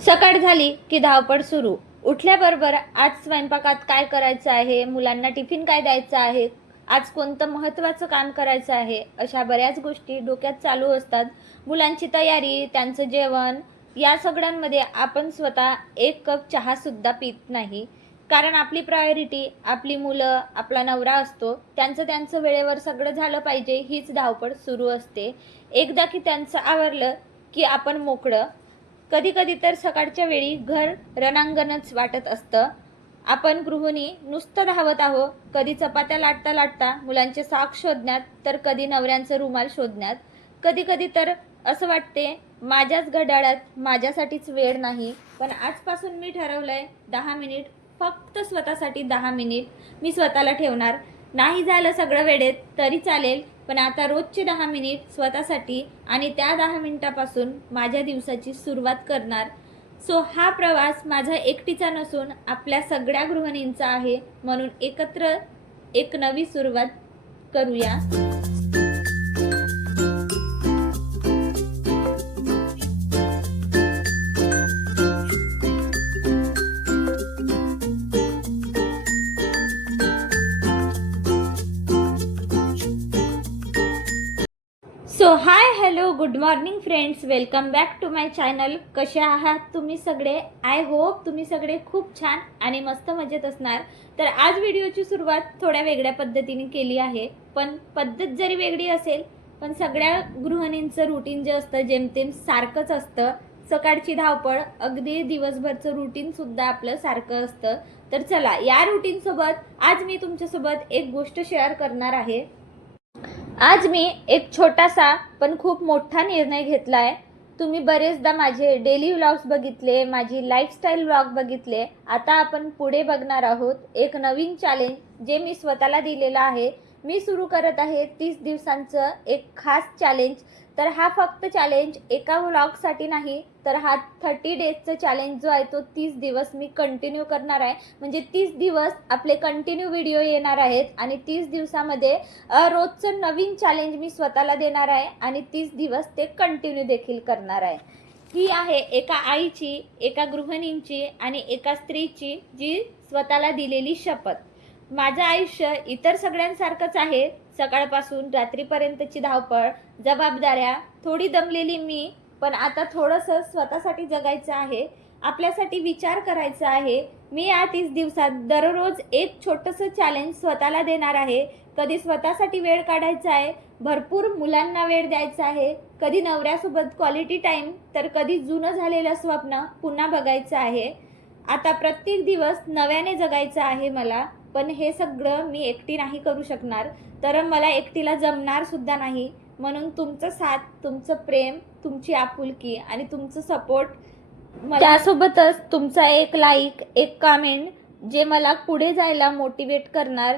सकाळ झाली की धावपळ सुरू. उठल्याबरोबर आज स्वयंपाकात काय करायचं आहे? मुलांना टिफिन काय द्यायचं आहे? आज कोणतं महत्त्वाचं काम करायचं आहे? अशा बऱ्याच गोष्टी डोक्यात चालू असतात. मुलांची तयारी त्यांचं जेवण या सगळ्यांमध्ये आपण स्वतः एक कप चहासुद्धा पित नाही. कारण आपली प्रायोरिटी आपली मुलं आपला नवरा असतो. त्यांचं त्यांचं वेळेवर सगळं झालं पाहिजे हीच धावपळ सुरू असते. एकदा की त्यांचं आवरलं की आपण मोकळं कधी कधी तर सकाळच्या वेळी घर रणांगणच वाटत असतं. आपण गृहिणी नुसतं धावत आहो कधी चपात्या लाटता लाटता मुलांचे साक शोधण्यात तर कधी नवऱ्यांचं रुमाल शोधण्यात. कधी कधी तर असं वाटते माझ्याच घड्याळात माझ्यासाठीच वेळ नाही पण आजपासून मी ठरवलं आहे दहा मिनिट फक्त स्वतःसाठी दहा मिनिट मी स्वतःला ठेवणार. नाही झालं सगळं वेळेत तरी चालेल. पण आता रोजचे दहा मिनिट स्वतःसाठी आणि त्या दहा मिनिटापासून माझ्या दिवसाची सुरुवात करणार. सो हा प्रवास माझा एकटीचा नसून आपल्या सगळ्या गृहिणींचा आहे म्हणून एकत्र एक नवी सुरुवात करूया. So hi hello good morning friends welcome back to my channel कसे आहात तुम्ही सगळे? आय होप तुम्ही सगळे खूप छान आणि मस्त मजेत असणार. तर आज व्हिडिओची सुरुवात थोड्या वेगळ्या पद्धतीने केली आहे. पण पद्धत जरी वेगळी असेल पण सगळ्या गृहिणींचं रुटीन जे असतं जेमतेम सारखंच असतं. सकाळची धावपळ अगदी दिवसभरचं रुटीनसुद्धा आपलं सारखं असतं. तर चला या रुटीनसोबत आज मी तुमच्यासोबत एक गोष्ट शेअर करणार आहे. आज मी एक छोटासा पण खूप मोठा निर्णय घेतला आहे तुम्ही बरेचदा माझे डेली व्लॉग्स बघितले माझी लाईफस्टाईल व्लॉग बघितले. आता आपण पुढे बघणार आहोत एक नवीन चॅलेंज जे मी स्वतःला दिलेलं आहे. मी सुरू करत आहे तीस दिवसांचं एक खास चॅलेंज तर हा फक्त चॅलेंज एका व्लॉगसाठी नाही तर हा थर्टी डेजचं चॅलेंज जो आहे तो तीस दिवस मी कंटिन्यू करणार आहे. म्हणजे तीस दिवस आपले कंटिन्यू व्हिडिओ येणार आहेत आणि तीस दिवसामध्ये रोजचं नवीन चॅलेंज मी स्वतःला देणार आहे आणि तीस दिवस ते कंटिन्यू देखील करणार आहे. ही आहे एका आईची एका गृहिणींची आणि एका स्त्रीची जी स्वतःला दिलेली शपथ. माझं आयुष्य इतर सगळ्यांसारखंच आहे. सकाळपासून रात्रीपर्यंतची धावपळ जबाबदाऱ्या थोडी दमलेली मी पण आता थोडंसं स्वतःसाठी जगायचं आहे. आपल्यासाठी विचार करायचा आहे. मी या तीस दिवसात दररोज एक छोटंसं चॅलेंज स्वतःला देणार आहे. कधी स्वतःसाठी वेळ काढायचा आहे. भरपूर मुलांना वेळ द्यायचा आहे. कधी नवऱ्यासोबत क्वालिटी टाईम तर कधी जुनं झालेलं स्वप्न पुन्हा बघायचं आहे. आता प्रत्येक दिवस नव्याने जगायचं आहे मला. पण हे सगळं मी एकटी नाही करू शकणार. तर मला एकटीला जमणार सुद्धा नाही. म्हणून तुमचं साथ तुमचं प्रेम तुमची आपुलकी आणि तुमचं सपोर्ट त्यासोबतच तुमचा एक लाईक एक कमेंट जे मला पुढे जायला मोटिवेट करणार.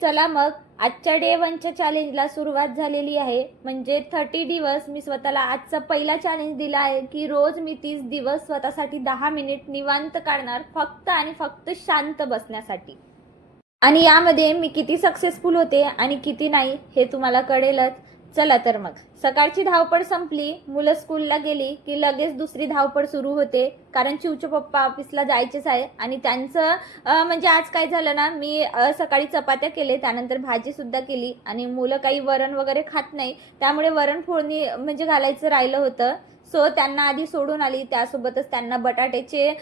चला मग आजच्या डे वनच्या चॅलेंजला सुरुवात झालेली आहे. म्हणजे थर्टी दिवस मी स्वतःला आजचा पहिला चॅलेंज दिला आहे की रोज मी तीस दिवस स्वतःसाठी दहा मिनिट निवांत काढणार फक्त आणि फक्त शांत बसण्यासाठी. आणि यामध्ये मी किती सक्सेसफुल होते आणि किती नाही हे तुम्हाला कळेलच. चला तर मग. सकाळची धावपळ संपली. मुलं स्कूलला गेली की लगेच दुसरी धावपळ सुरू होते. कारण चिवचे पप्पा ऑफिसला जायचेच आहे. आणि त्यांचं म्हणजे आज काय झालं ना मी सकाळी चपात्या केले त्यानंतर भाजीसुद्धा केली. आणि मुलं काही वरण वगैरे खात नाही. त्यामुळे वरण फोडणी म्हणजे घालायचं राहिलं होतं. सो त्यांना आधी सोडून आली. त्यासोबतच त्यांना बटाट्याचे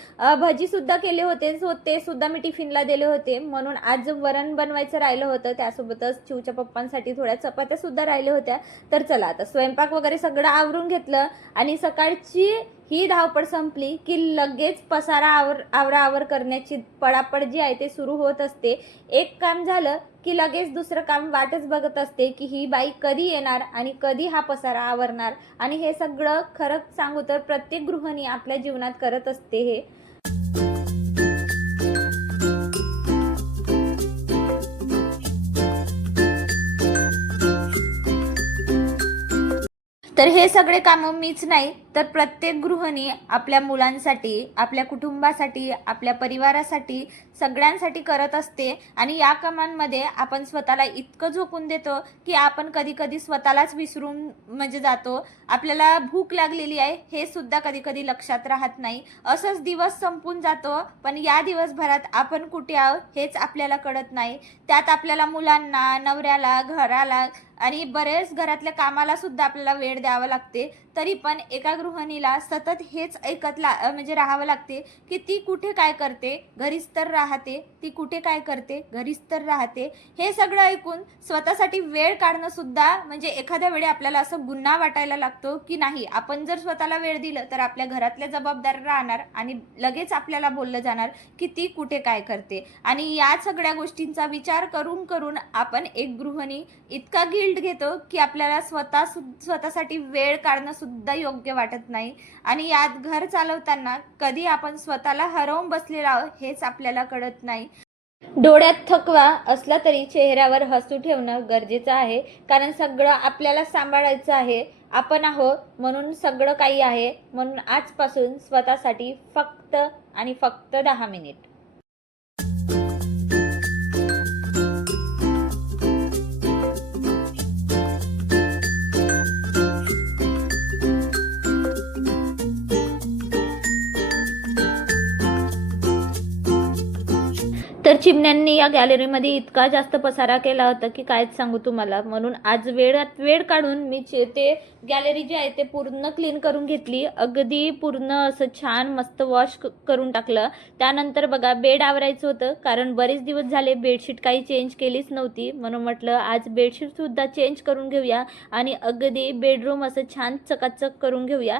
भजीसुद्धा केले होते. सो ते सुद्धा मी टिफिनला दिले होते. म्हणून आज वरण बनवायचं राहिलं होतं. त्यासोबतच चिवच्या पप्पांसाठी थोड्या चपात्या सुद्धा राहिल्या होत्या. तर चला आता स्वयंपाक वगैरे सगळं आवरून घेतलं. आणि सकाळची ही धावपळ संपली की लगेच पसारा आवर आवराआवर करण्याची पळापळ जी आहे ते सुरू होत असते. एक काम झालं की लगेच दुसरं काम वाटच बघत असते की ही बाई कधी येणार आणि कधी हा पसारा आवरणार. आणि हे सगळं खरं सांगू तर प्रत्येक गृहिणी आपल्या जीवनात करत असते हे. तर हे सगळे कामं मीच नाही तर प्रत्येक गृहिणी आपल्या मुलांसाठी आपल्या कुटुंबासाठी आपल्या परिवारासाठी सगळ्यांसाठी करत असते आणि या कामांमध्ये आपण स्वतःला इतकं झोकून देतो की आपण कधी कधी स्वतःलाच विसरून म्हणजे जातो. आपल्याला भूक लागलेली आहे हे सुद्धा कधी कधी लक्षात राहत नाही. असंच दिवस संपून जातो पण या दिवसभरात आपण कुठे आहोत हेच आपल्याला कळत नाही. त्यात आपल्याला मुलांना नवऱ्याला घराला आणि बरेच घरातल्या कामाला सुद्धा आपल्याला वेळ द्यावा लागते. तरी पण एका गृहिणीला सतत हेच ऐकत ला म्हणजे राहावं लागते की ती कुठे काय करते घरीच तर राहते ती कुठे काय करते घरीच तर राहते हे सगळं ऐकून स्वतःसाठी वेळ काढणं सुद्धा म्हणजे एखाद्या वेळी आपल्याला असं गुन्हा वाटायला लागतो की नाही आपण जर स्वतःला वेळ दिलं तर आपल्या घरातल्या जबाबदार राहणार आणि लगेच आपल्याला बोललं जाणार की ती कुठे काय करते. आणि या सगळ्या गोष्टींचा विचार करून करून आपण एक गृहिणी इतका गिल्ड घेतो की आपल्याला स्वतः सु- स्वतःसाठी वेळ काढणं सुद्धा सुद्धा योग्य वाटत नाही. आणि यात घर चालवताना कधी आपण स्वतःला हरवून बसलेला आहोत हेच आपल्याला कळत नाही. डोळ्यात थकवा असला तरी चेहऱ्यावर हसू ठेवणं गरजेचं आहे. कारण सगळं आपल्याला सांभाळायचं आहे. आपण आहोत म्हणून सगळं काही आहे. म्हणून आजपासून स्वतःसाठी फक्त आणि फक्त दहा मिनिट. चिमण्यांनी या गॅलरीमध्ये इतका जास्त पसारा केला होता की कायच सांगू तुम्हाला. म्हणून आज वेळात वेळ काढून मी चे- ते गॅलरी जी आहे ते पूर्ण क्लीन करून घेतली. अगदी पूर्ण असं छान मस्त वॉश करून टाकलं. त्यानंतर बघा बेड आवरायचं होतं. कारण बरेच दिवस झाले बेडशीट काही चेंज केलीच नव्हती. म्हणून म्हटलं आज बेडशीटसुद्धा चेंज करून घेऊया. आणि अगदी बेडरूम असं छान चकाचक करून घेऊया.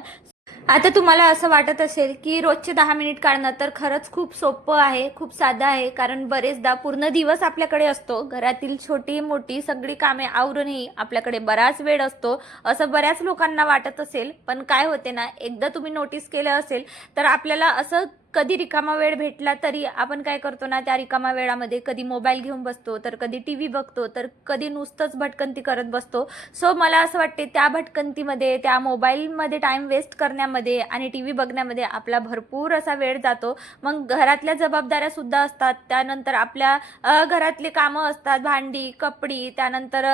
आता तुम्हाला असं वाटत असेल की रोजचे दहा मिनिट काढणं तर खरंच खूप सोपं आहे खूप साधं आहे कारण बरेचदा पूर्ण दिवस आपल्याकडे असतो. घरातील छोटी मोठी सगळी कामे आवरूनही आपल्याकडे बराच वेळ असतो असं बऱ्याच लोकांना वाटत असेल. पण काय होते ना एकदा तुम्ही नोटीस केलं असेल तर आपल्याला असं कधी रिकामा वेळ भेटला तरी आपण काय करतो ना त्या रिकामा वेळामध्ये कधी मोबाईल घेऊन बसतो तर कधी टी व्ही बघतो तर कधी नुसतंच भटकंती करत बसतो. सो मला असं वाटते त्या भटकंतीमध्ये त्या मोबाईलमध्ये टाईम वेस्ट करण्यामध्ये आणि टी व्ही बघण्यामध्ये आपला भरपूर असा वेळ जातो. मग घरातल्या जबाबदाऱ्या सुद्धा असतात. त्यानंतर आपल्या घरातले कामं असतात. भांडी कपडी त्यानंतर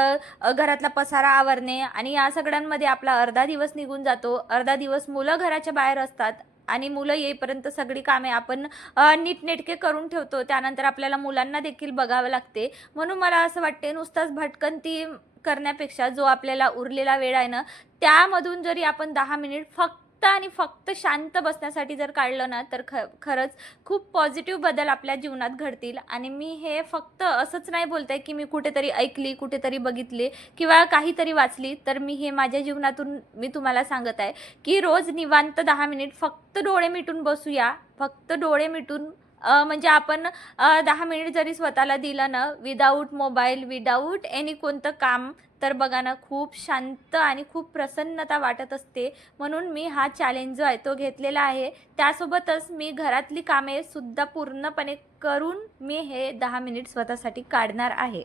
घरातला पसारा आवरणे आणि या सगळ्यांमध्ये आपला अर्धा दिवस निघून जातो. अर्धा दिवस मुलं घराच्या बाहेर असतात. आणि मुलं येईपर्यंत सगळी कामे आपण नीटनेटके करून ठेवतो. त्यानंतर आपल्याला मुलांना देखील बघावं लागते. म्हणून मला असं वाटते नुसताच भटकंती करण्यापेक्षा जो आपल्याला उरलेला वेळ आहे ना त्यामधून जरी आपण दहा मिनिट फक्त फक्त आणि फक्त शांत बसण्यासाठी जर काढलं ना तर ख खरंच खूप पॉझिटिव्ह बदल आपल्या जीवनात घडतील. आणि मी हे फक्त असंच नाही बोलते की मी कुठेतरी ऐकली कुठेतरी बघितली किंवा काहीतरी वाचली तर मी हे माझ्या जीवनातून मी तुम्हाला सांगत आहे की रोज निवांत दहा मिनिट फक्त डोळे मिटून बसूया. फक्त डोळे मिटून म्हणजे आपण दहा मिनिट जरी स्वतःला दिलं ना विदाऊट मोबाईल विदाऊट एनी कोणतं काम तर बघा ना खूप शांत आणि खूप प्रसन्नता वाटत असते. म्हणून मी हा चॅलेंज जो आहे तो घेतलेला आहे. त्यासोबतच मी घरातली कामे सुद्धा पूर्णपणे करून मी हे दहा मिनिट स्वतःसाठी काढणार आहे.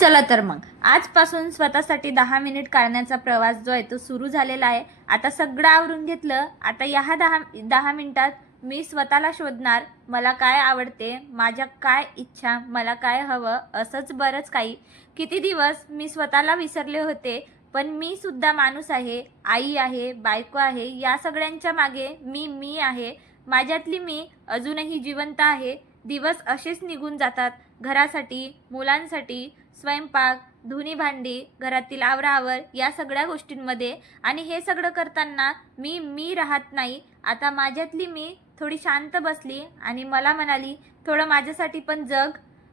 चला तर मग. आजपासून स्वतःसाठी दहा मिनिट काढण्याचा प्रवास जो आहे तो सुरू झालेला आहे. आता सगळं आवरून घेतलं आता या दहा दहा मिनिटात मी स्वतःला शोधणार मला काय आवडते माझ्या काय इच्छा मला काय हवं असंच बरंच काही. किती दिवस मी स्वतःला विसरले होते पण मी सुद्धा माणूस आहे आई आहे बायको आहे या सगळ्यांच्या मागे मी मी आहे. माझ्यातली मी अजूनही जिवंत आहे. दिवस असेच निघून जातात. घरासाठी मुलांसाठी स्वयंपाक धुनी भांडी घरातील आवरावर या सगळ्या गोष्टींमध्ये आणि हे सगळं करताना मी मी राहत नाही. आता माझ्यातली मी थोडी शांत बसली आणि मला म्हणाली थोडं माझ्यासाठी पण जग.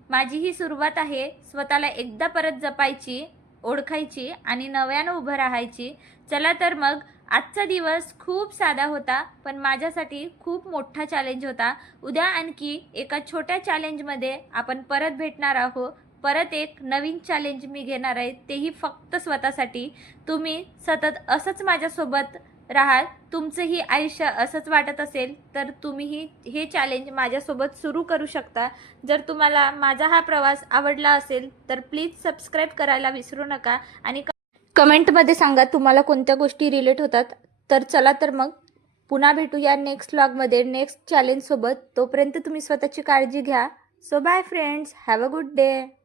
माझी ही सुरुवात आहे स्वतःला एकदा परत जपायची ओळखायची आणि नव्यानं उभं राहायची. चला तर मग आजचा दिवस खूप साधा होता पण माझ्यासाठी खूप मोठा चॅलेंज होता. उद्या आणखी एका छोट्या चॅलेंजमध्ये आपण परत भेटणार आहोत. परत एक नवीन चॅलेंज मी घेणार आहे. तेही फक्त स्वतःसाठी. तुम्ही सतत असंच माझ्यासोबत राहाल. तुमचंही आयुष्य असंच वाटत असेल तर तुम्हीही हे चॅलेंज माझ्यासोबत सुरू करू शकता. जर तुम्हाला माझा हा प्रवास आवडला असेल तर प्लीज सबस्क्राईब करायला विसरू नका आणि कमेंटमध्ये सांगा तुम्हाला कोणत्या गोष्टी रिलेट होतात. तर चला तर मग पुन्हा भेटू या नेक्स्ट व्लॉगमध्ये नेक्स्ट चॅलेंजसोबत तोपर्यंत तुम्ही स्वतःची काळजी घ्या. So bye friends have a good day